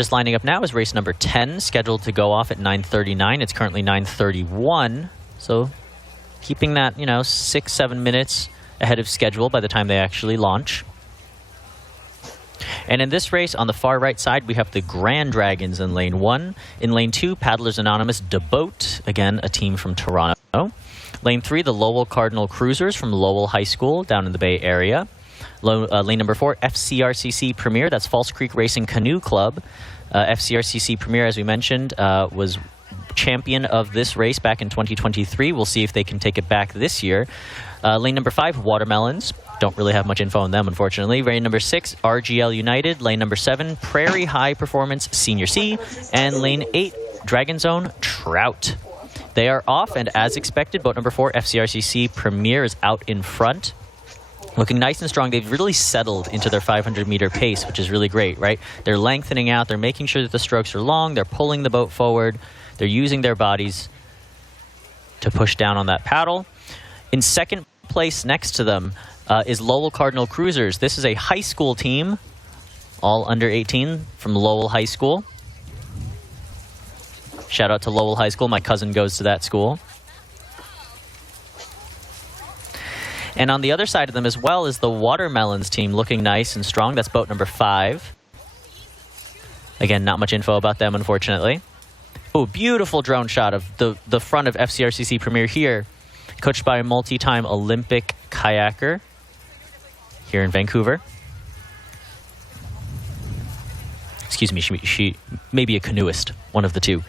just lining up now is race number 10, scheduled to go off at 9:39. It's currently 9:31, so keeping that, 6-7 minutes ahead of schedule by the time they actually launch. And in this race, on the far right side, we have the Grand Dragons in lane 1. In lane 2, Paddlers Anonymous DeBoat, again, a team from Toronto. Lane 3, the Lowell Cardinal Cruisers from Lowell High School down in the Bay Area. Lane number 4, FCRCC Premier, that's False Creek Racing Canoe Club. FCRCC Premier, as we mentioned, was champion of this race back in 2023. We'll see if they can take it back this year. Lane number 5, Watermelons. Don't really have much info on them, unfortunately. Lane number 6, RGL United. Lane number 7, Prairie High Performance Senior C. And lane 8, Dragon Zone Trout. They are off, and as expected, boat number 4, FCRCC Premier, is out in front. Looking nice and strong. They've really settled into their 500-meter pace, which is really great, right? They're lengthening out. They're making sure that the strokes are long. They're pulling the boat forward. They're using their bodies to push down on that paddle. In second place next to them is Lowell Cardinal Cruisers. This is a high school team, all under 18 from Lowell High School. Shout out to Lowell High School. My cousin goes to that school. And on the other side of them as well is the Watermelons team, looking nice and strong. That's boat number 5. Again, not much info about them, unfortunately. Oh, beautiful drone shot of the front of FCRCC Premier here, coached by a multi-time Olympic kayaker here in Vancouver. Excuse me, she may be a canoeist, one of the two.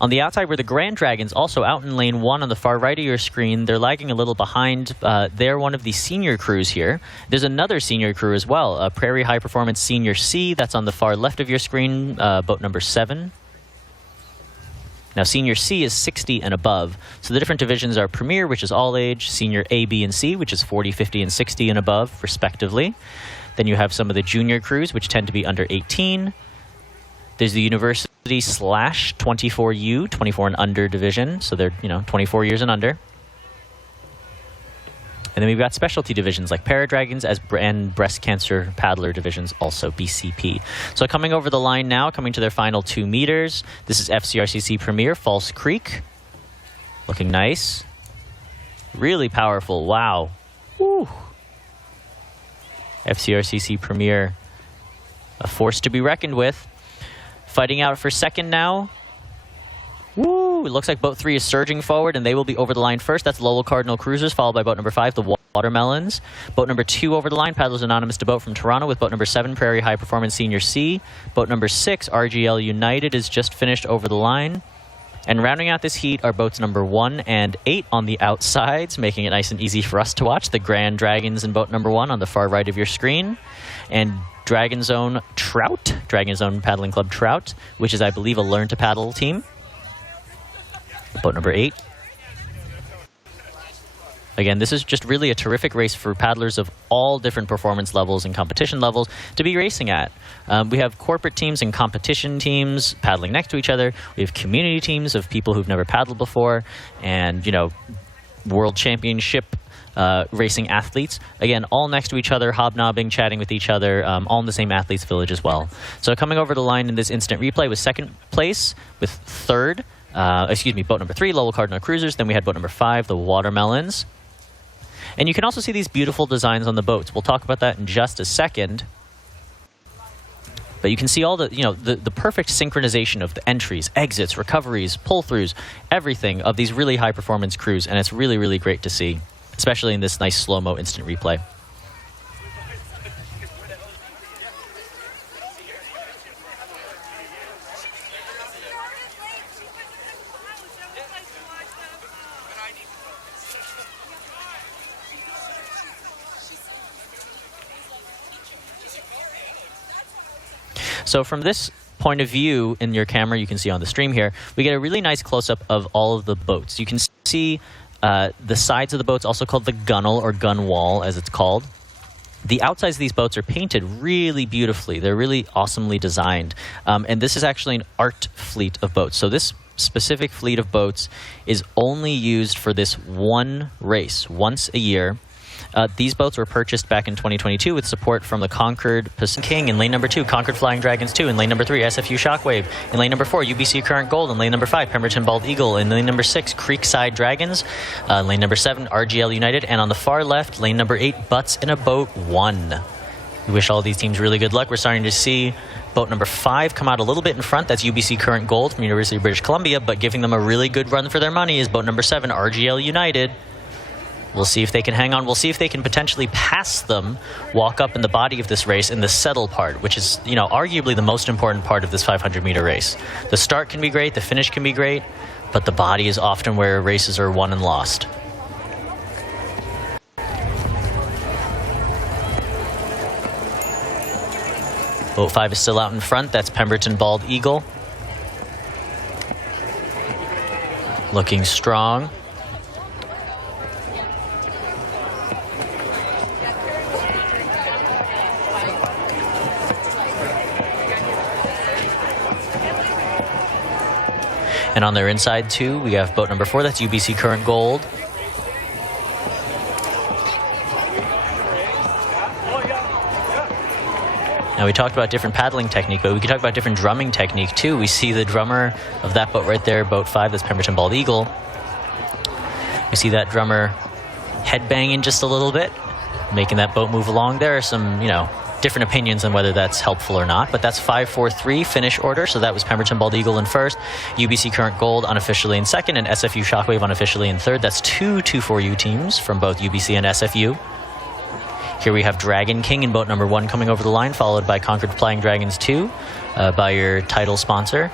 On the outside were the Grand Dragons, also out in lane 1 on the far right of your screen. They're lagging a little behind. They're one of the senior crews here. There's another senior crew as well, Prairie High Performance Senior C. That's on the far left of your screen, boat number 7. Now, Senior C is 60 and above. So the different divisions are Premier, which is all age, Senior A, B, and C, which is 40, 50, and 60 and above, respectively. Then you have some of the junior crews, which tend to be under 18. There's the University/24U, 24 and under division. So they're, 24 years and under. And then we've got specialty divisions like Paradragons and breast cancer paddler divisions, also BCP. So coming over the line now, coming to their final 2 meters. This is FCRCC Premier, False Creek. Looking nice. Really powerful. Wow. Woo. FCRCC Premier, a force to be reckoned with. Fighting out for second now. Woo! It looks like boat 3 is surging forward, and they will be over the line first. That's Lowell Cardinal Cruisers, followed by boat number 5, the Watermelons. Boat number 2 over the line, Paddlers Anonymous DeBoat from Toronto, with boat number 7, Prairie High Performance Senior C. Boat number 6, RGL United, is just finished over the line. And rounding out this heat are boats number 1 and 8 on the outsides, making it nice and easy for us to watch. The Grand Dragons in boat number 1 on the far right of your screen. And Dragon Zone Trout, Dragon Zone Paddling Club Trout, which is, I believe, a Learn to Paddle team. Boat number 8. Again, this is just really a terrific race for paddlers of all different performance levels and competition levels to be racing at. We have corporate teams and competition teams paddling next to each other. We have community teams of people who've never paddled before, and, world championship racing athletes. Again, all next to each other, hobnobbing, chatting with each other, all in the same athletes village as well. So coming over the line in this instant replay was second place, with third, boat number 3, Lowell Cardinal Cruisers. Then we had boat number 5, the Watermelons. And you can also see these beautiful designs on the boats. We'll talk about that in just a second. But you can see all the, the perfect synchronization of the entries, exits, recoveries, pull-throughs, everything of these really high-performance crews. And it's really, really great to see, especially in this nice slow-mo instant replay. So from this point of view in your camera, you can see on the stream here, we get a really nice close-up of all of the boats. You can see the sides of the boats, also called the gunnel or gun wall, as it's called. The outsides of these boats are painted really beautifully. They're really awesomely designed. And this is actually an art fleet of boats. So this specific fleet of boats is only used for this one race once a year. These boats were purchased back in 2022 with support from the Concord Pacific King in lane number 2, Concord Flying Dragons 2 in lane number 3, SFU Shockwave in lane number 4, UBC Current Gold in lane number 5, Pemberton Bald Eagle in lane number 6, Creekside Dragons, lane number 7, RGL United, and on the far left, lane number 8, Butts in a Boat 1. We wish all these teams really good luck. We're starting to see boat number 5 come out a little bit in front. That's UBC Current Gold from University of British Columbia, but giving them a really good run for their money is boat number 7, RGL United. We'll see if they can hang on. We'll see if they can potentially pass them, walk up in the body of this race in the settle part, which is, you know, arguably the most important part of this 500-meter race. The start can be great, the finish can be great, but the body is often where races are won and lost. Boat 5 is still out in front. That's Pemberton Bald Eagle. Looking strong. And on their inside, too, we have boat number 4. That's UBC Current Gold. Now, we talked about different paddling technique, but we could talk about different drumming technique, too. We see the drummer of that boat right there, boat 5, that's Pemberton Bald Eagle. We see that drummer headbanging just a little bit, making that boat move along. There are some, you know, different opinions on whether that's helpful or not, but that's 5-4-3 finish order. So that was Pemberton Bald Eagle in first, UBC Current Gold unofficially in second, and SFU Shockwave unofficially in third. That's 2 2-4U teams from both UBC and SFU. Here we have Dragon King in boat number 1 coming over the line, followed by Concord Flying Dragons 2 by your title sponsor,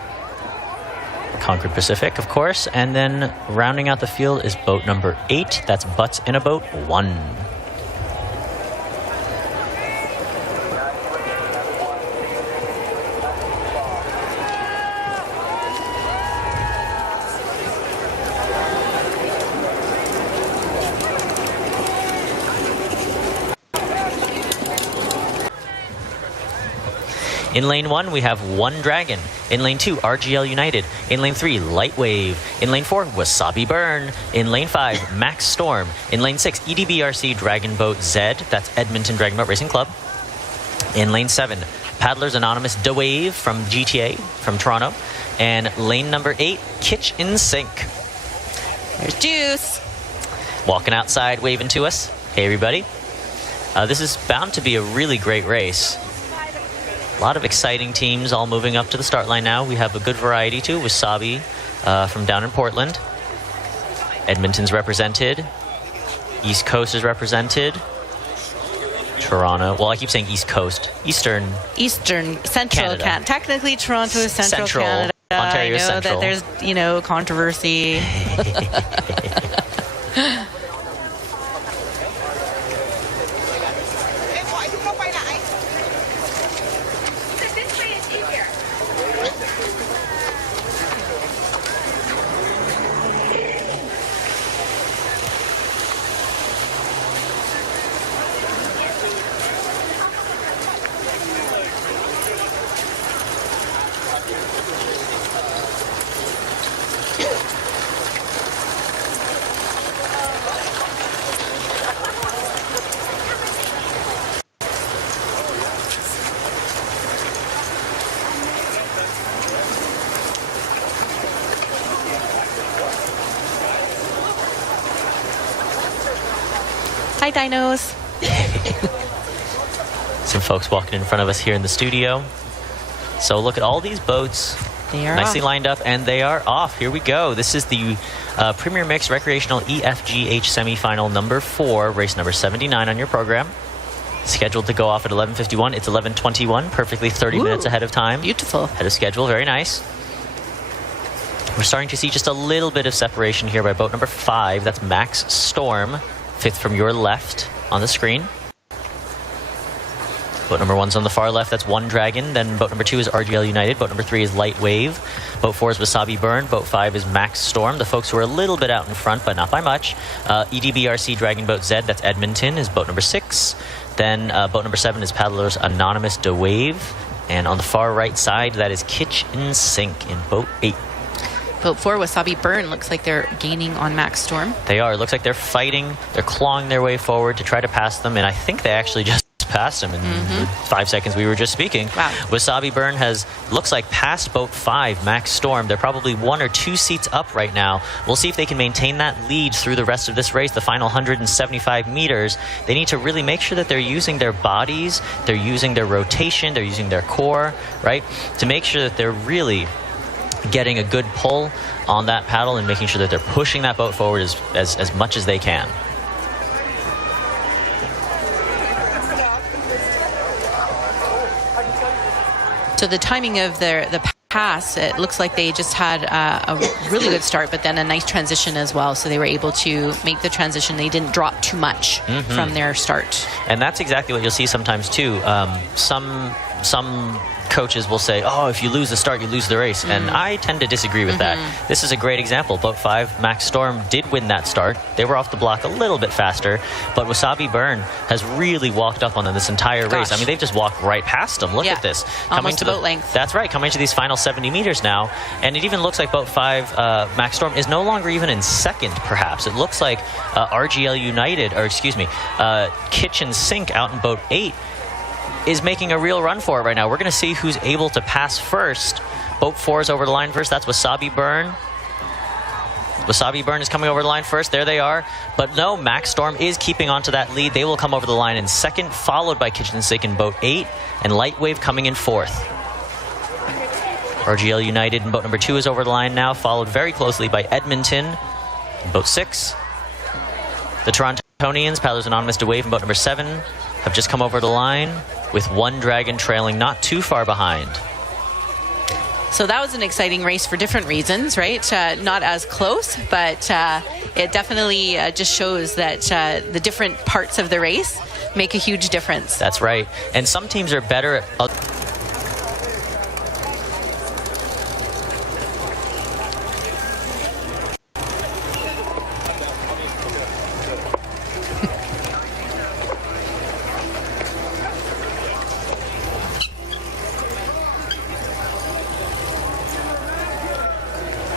Concord Pacific, of course. And then rounding out the field is boat number 8. That's Butts in a Boat 1. In lane 1, we have One Dragon. In lane 2, RGL United. In lane 3, Lightwave. In lane 4, Wasabi Burn. In lane 5, Max Storm. In lane 6, EDBRC Dragon Boat Z. That's Edmonton Dragon Boat Racing Club. In lane 7, Paddlers Anonymous DeWave from GTA, from Toronto. And lane number 8, Kitch in Sink. There's Juice. Walking outside, waving to us. Hey, everybody. This is bound to be a really great race. A lot of exciting teams all moving up to the start line now. We have a good variety too. Wasabi from down in Portland. Edmonton's represented. East Coast is represented. Toronto. Well, I keep saying East Coast. Eastern, Central Canada. Technically, Toronto is Central Canada. Ontario is Central. I know that there's, you know, controversy. Hi, dinos. Some folks walking in front of us here in the studio. So look at all these boats. They are nicely off. lined up, and they are off. Here we go. This is the Premier Mix Recreational EFGH semifinal number 4, race number 79 on your program. Scheduled to go off at 11:51. It's 11:21, perfectly 30 minutes ahead of time. Beautiful. Ahead of schedule, very nice. We're starting to see just a little bit of separation here by boat number 5. That's Max Storm, 5th from your left on the screen. Boat number 1's on the far left, that's One Dragon. Then boat number 2 is RGL United. Boat number 3 is Light Wave. Boat 4 is Wasabi Burn. Boat 5 is Max Storm. The folks who are a little bit out in front, but not by much. EDBRC Dragon Boat Z, that's Edmonton, is boat number 6. Then boat number 7 is Paddlers Anonymous DeWave. And on the far right side, that is Kitch in Sink in boat 8. Boat 4, Wasabi Burn, looks like they're gaining on Max Storm. They are. It looks like they're fighting. They're clawing their way forward to try to pass them, and I think they actually just passed him in the 5 seconds we were just speaking. Wow. Wasabi Burn looks like passed Boat 5, Max Storm. They're probably 1 or 2 seats up right now. We'll see if they can maintain that lead through the rest of this race, the final 175 meters. They need to really make sure that they're using their bodies, they're using their rotation, they're using their core, right, to make sure that they're really getting a good pull on that paddle and making sure that they're pushing that boat forward as much as they can. So the timing of the pass, it looks like they just had a really good start, but then a nice transition as well. So they were able to make the transition. They didn't drop too much from their start. And that's exactly what you'll see sometimes too. Some coaches will say, oh, if you lose the start, you lose the race. And I tend to disagree with that. This is a great example. Boat 5, Max Storm, did win that start. They were off the block a little bit faster, but Wasabi Burn has really walked up on them this entire race. I mean, they've just walked right past them. Look at this. Almost boat length. That's right, coming to these final 70 meters now. And it even looks like Boat 5, Max Storm, is no longer even in second, perhaps. It looks like RGL United, or excuse me, Kitchen Sink out in Boat 8 is making a real run for it right now. We're going to see who's able to pass first. Boat 4 is over the line first. That's Wasabi Burn. Wasabi Burn is coming over the line first. There they are. But no, Max Storm is keeping onto that lead. They will come over the line in second, followed by Kitchen Sink in Boat 8, and Lightwave coming in fourth. RGL United in Boat number 2 is over the line now, followed very closely by Edmonton in Boat 6. The Torontonians, Paddlers Anonymous de Wave in Boat number 7, have just come over the line, with one Dragon trailing not too far behind. So that was an exciting race for different reasons, right? Not as close, but it definitely just shows that the different parts of the race make a huge difference. That's right. And some teams are better at...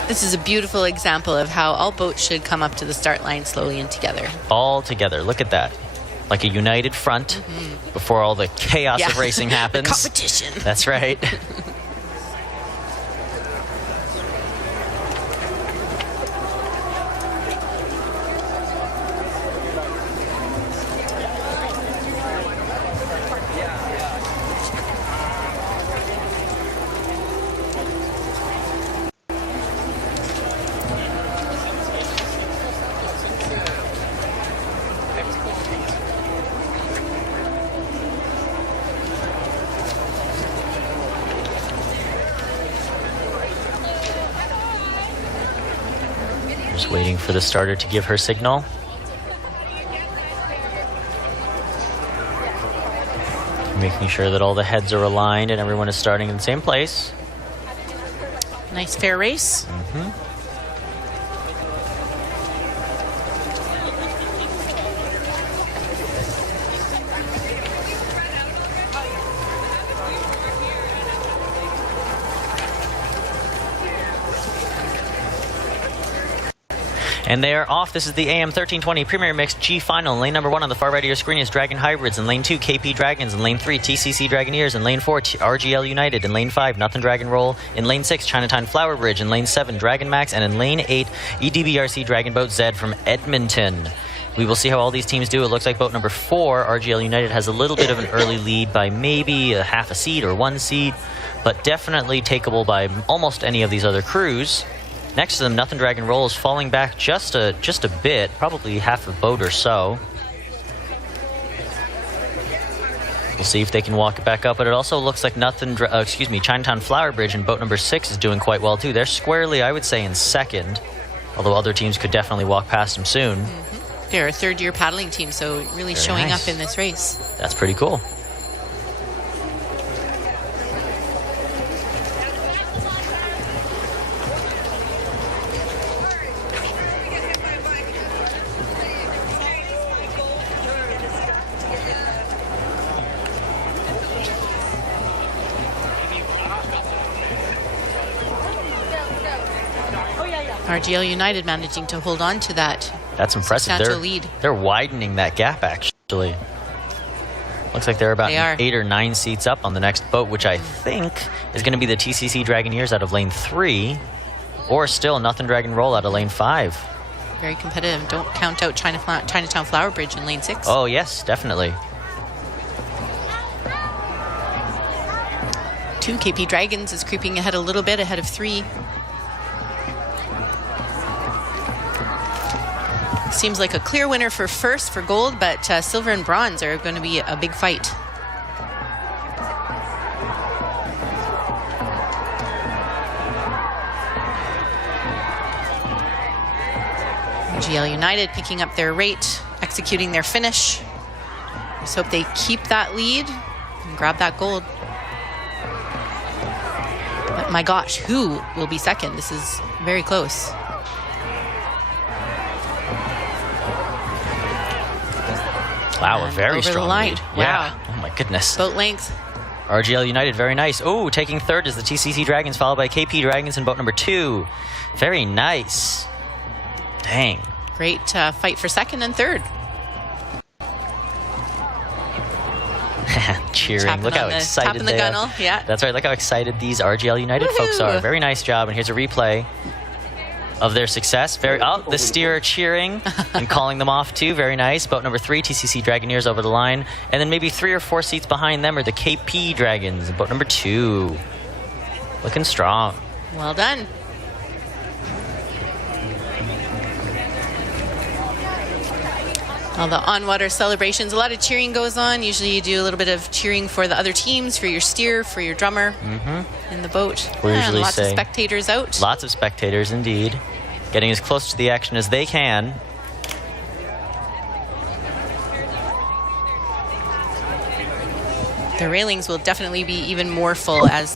This is a beautiful example of how all boats should come up to the start line slowly and together. All together. Look at that. Like a united front before all the chaos of racing happens. The competition. That's right. Just waiting for the starter to give her signal. Making sure that all the heads are aligned and everyone is starting in the same place. Nice fair race. And they are off. This is the AM 1320 Premier Mix G Final. In lane number 1 on the far right of your screen is Dragon Hybrids. In lane 2, KP Dragons. In lane 3, TCC Dragoneers. In lane 4, RGL United. In lane 5, Nothing Dragon Roll. In lane 6, Chinatown Flower Bridge. In lane 7, Dragon Max. And in lane 8, EDBRC Dragon Boat Z from Edmonton. We will see how all these teams do. It looks like boat number 4, RGL United, has a little bit of an early lead by maybe a half a seat or 1 seat, but definitely takeable by almost any of these other crews. Next to them, Nothing Dragon Roll is falling back just a bit, probably half a boat or so. We'll see if they can walk it back up, but it also looks like Chinatown Flower Bridge in boat number 6 is doing quite well too. They're squarely, I would say, in second, although other teams could definitely walk past them soon. They're a third-year paddling team, so really Very showing nice up in this race. That's pretty cool. RGL United managing to hold on to that. That's impressive. Substantial lead. They're widening that gap, actually. Looks like they're about 8 or 9 seats up on the next boat, which I think is going to be the TCC Dragoneers out of lane 3, or still Nothing Dragon Roll out of lane 5. Very competitive. Don't count out Chinatown Flower Bridge in lane 6. Oh, yes, definitely. 2 KP Dragons is creeping ahead a little bit, ahead of 3. Seems like a clear winner for first for gold, but silver and bronze are going to be a big fight. GL United picking up their rate, executing their finish. Just hope they keep that lead and grab that gold. But my gosh, who will be second? This is very close. Wow, a very over strong the line. lead. Wow. Yeah. Oh my goodness. Boat length. RGL United, very nice. Oh, taking third is the TCC Dragons, followed by KP Dragons in boat number 2. Very nice. Dang. Great fight for second and third. Cheering. Tapping Look how on the- excited tapping the they gunnel, are. yeah. That's right. Look how excited these RGL United folks Woohoo! are. Very nice job. And here's a replay of their success. The steer cheering and calling them off too. Very nice. Boat number 3, TCC Dragoneers over the line. And then maybe 3 or 4 seats behind them are the KP Dragons. Boat number 2. Looking strong. Well done. All the on-water celebrations, a lot of cheering goes on. Usually you do a little bit of cheering for the other teams, for your steer, for your drummer in the boat. We And usually lots of say- spectators out. Lots of spectators indeed. Getting as close to the action as they can. The railings will definitely be even more full as